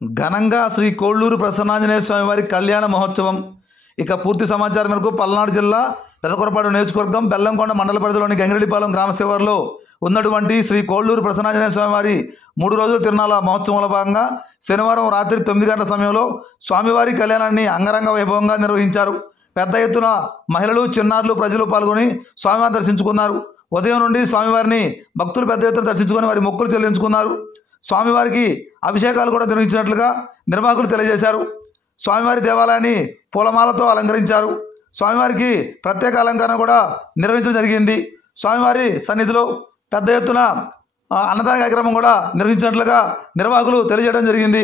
ఘనంగా శ్రీ కోళ్ళూరు ప్రసన్నాంజనేయ స్వామి వారి కళ్యాణ మహోత్సవం. ఇక పూర్తి సమాచారం మేరకు పల్నాడు జిల్లా పెదకొరపాడు నియోజకవర్గం బెల్లంకొండ మండల పరిధిలోని గంగిరెడ్డిపాలెం గ్రామ శివారులో ఉన్నటువంటి శ్రీ కోళ్ళూరు ప్రసన్నాంజనేయ స్వామి వారి 3 రోజుల తిరునాళ్ళ మహోత్సవంలో భాగంగా శనివారం రాత్రి 9 గంటల సమయంలో స్వామివారి కళ్యాణాన్ని అంగరంగ వైభవంగా నిర్వహించారు. పెద్ద ఎత్తున మహిళలు, చిన్నారులు, ప్రజలు పాల్గొని స్వామివారిని దర్శించుకున్నారు. ఉదయం నుండి స్వామివారిని భక్తులు పెద్ద ఎత్తున దర్శించుకొని వారి మొక్కులు చెల్లించుకున్నారు. స్వామివారికి అభిషేకాలు కూడా నిర్వహించినట్లుగా నిర్వాహకులు తెలియజేశారు. స్వామివారి దేవాలయాన్ని పూలమాలతో అలంకరించారు. స్వామివారికి ప్రత్యేక అలంకరణ కూడా నిర్వహించడం జరిగింది. స్వామివారి సన్నిధిలో పెద్ద ఎత్తున అన్నదాన కార్యక్రమం కూడా నిర్వహించినట్లుగా నిర్వాహకులు తెలియజేయడం జరిగింది.